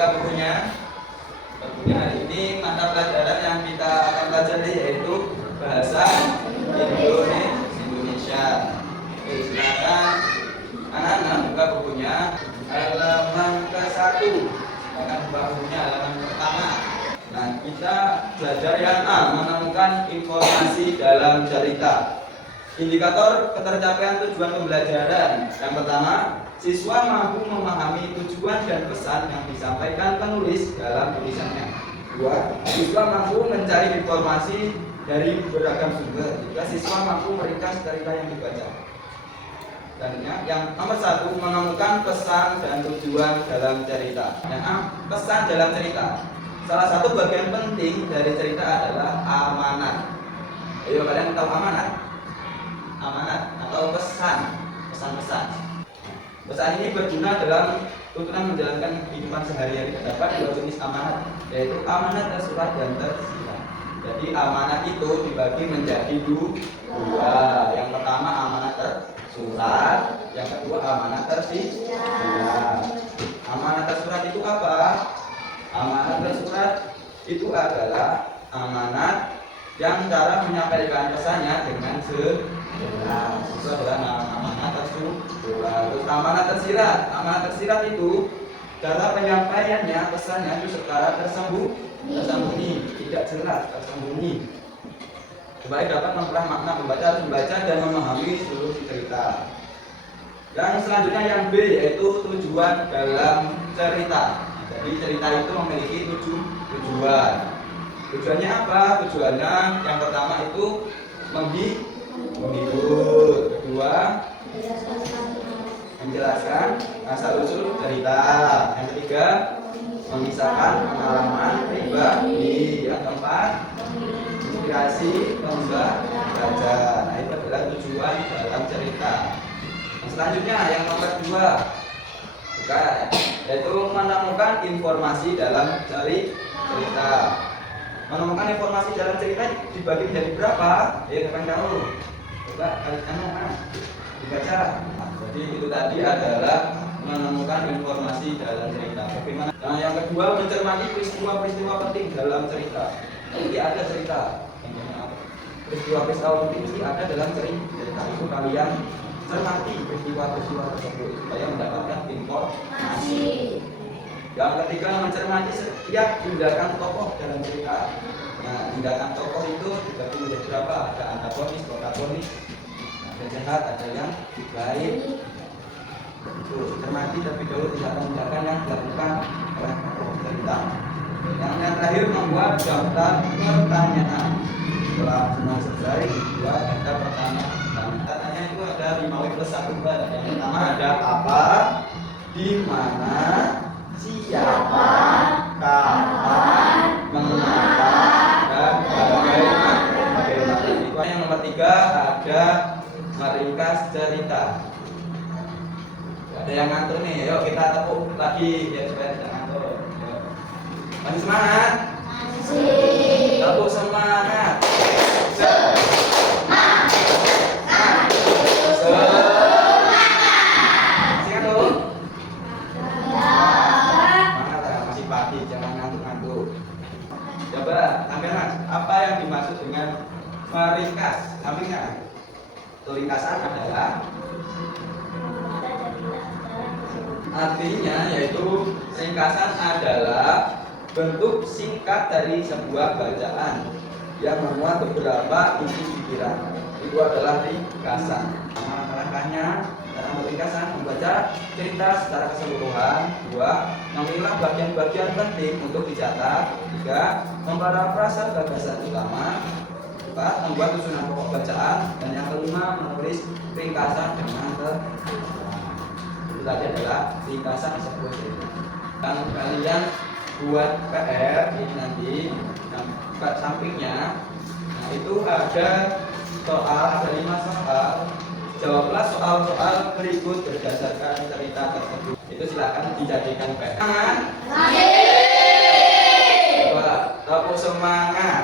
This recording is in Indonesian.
buka bukunya. Bukunya hari ini mata pelajaran yang kita akan pelajari yaitu bahasa Indonesia. Oke, silakan anak-anak buka bukunya halaman ke-1. Akan buka bukunya halaman pertama. Nah, kita belajar yang A, menemukan informasi dalam cerita. Indikator ketercapaian tujuan pembelajaran. Yang pertama, siswa mampu memahami tujuan dan pesan yang disampaikan penulis dalam tulisannya. 2. Siswa mampu mencari informasi dari beragam sumber. 3. Siswa mampu meringkas cerita yang dibaca. Dan yang nomor 1, menemukan pesan dan tujuan dalam cerita. Yang A, pesan dalam cerita. Salah satu bagian penting dari cerita adalah amanat. Ayo, kalian tahu amanat? Amanat atau pesan-pesan. Pesan ini berguna dalam tuntunan menjalankan kehidupan sehari-hari. Terdapat 2 jenis amanat, yaitu amanat tersurat dan tersirat. Jadi amanat itu dibagi menjadi 2. Yang pertama amanat tersurat, yang kedua amanat tersirat. Amanat tersurat itu apa? Amanat tersurat itu adalah amanat yang cara menyampaikan pesannya dengan jelas. Itu adalah amanat tersurat. Terus amanat tersirat. Amanat tersirat itu cara penyampaiannya, pesannya itu secara tersembunyi, tidak jelas, tersembunyi. Supaya dapat memperoleh makna, pembaca harus membaca dan memahami seluruh cerita. Yang selanjutnya yang B, yaitu tujuan dalam cerita. Jadi cerita itu memiliki tujuan. Tujuannya apa? Tujuannya yang pertama itu menghibur. Kedua, menjelaskan asal usul cerita. Yang ketiga, mengisahkan pengalaman pribadi. Yang keempat, inspirasi pembaca. Nah, itu adalah tujuan dalam cerita. Yang selanjutnya yang nomor 2, yaitu menemukan informasi dalam cerita. Menemukan informasi dalam cerita dibagi menjadi berapa? Ya, kapan tahu? Coba kalian dibaca. Jadi itu tadi adalah menemukan informasi dalam cerita. Bagaimana? Nah, yang kedua, mencermati peristiwa-peristiwa penting dalam cerita. Jadi ada cerita. Peristiwa-peristiwa penting mesti ada dalam cerita. Itu kalian cermati peristiwa-peristiwa tersebut supaya mendapatkan informasi. Yang ketiga, mencermati setiap tindakan tokoh dalam cerita. Nah, tindakan tokoh itu dibagi menjadi berapa? Ada antagonis, protagonis, ada jahat, ada yang baik. Itu cermati tapi dahulu tindakan-tindakan yang dilakukan oleh tokoh cerita. Yang terakhir, membuat daftar pertanyaan. Setelah semua selesai, buat daftar pertanyaan. Pertanyaannya itu ada 5W+1. Yang pertama ada apa, di mana, siapa, kapan, mengapa, dan bagaimana. Yang nomor 3 ada meringkas cerita. Ada yang ngantuk nih, yuk kita tepuk lagi ya supaya tidak ngantuk. Masih semangat? Masih. Tepuk semangat. Coba sampai mas, apa yang dimaksud dengan meringkas? Sampingnya, ringkasan adalah artinya yaitu ringkasan adalah bentuk singkat dari sebuah bacaan yang memuat beberapa isi pikiran. Itu adalah ringkasan. Langkah-langkahnya dalam ringkasan membaca cerita secara keseluruhan. 2. Memilah bagian-bagian penting untuk dicatat. 3. Memparafrase gagasan utama. 4. Membuat susunan pokok bacaan. Dan yang kelima, menulis ringkasan dengan itu tadi adalah ringkasan sebuah cerita. Dan kalian buat PR ini nanti sampingnya. Nah, itu ada soal, ada 5 soal. Jawablah soal-soal berikut berdasarkan cerita tersebut. Itu silakan dijadikan PR. Coba tepuk semangat.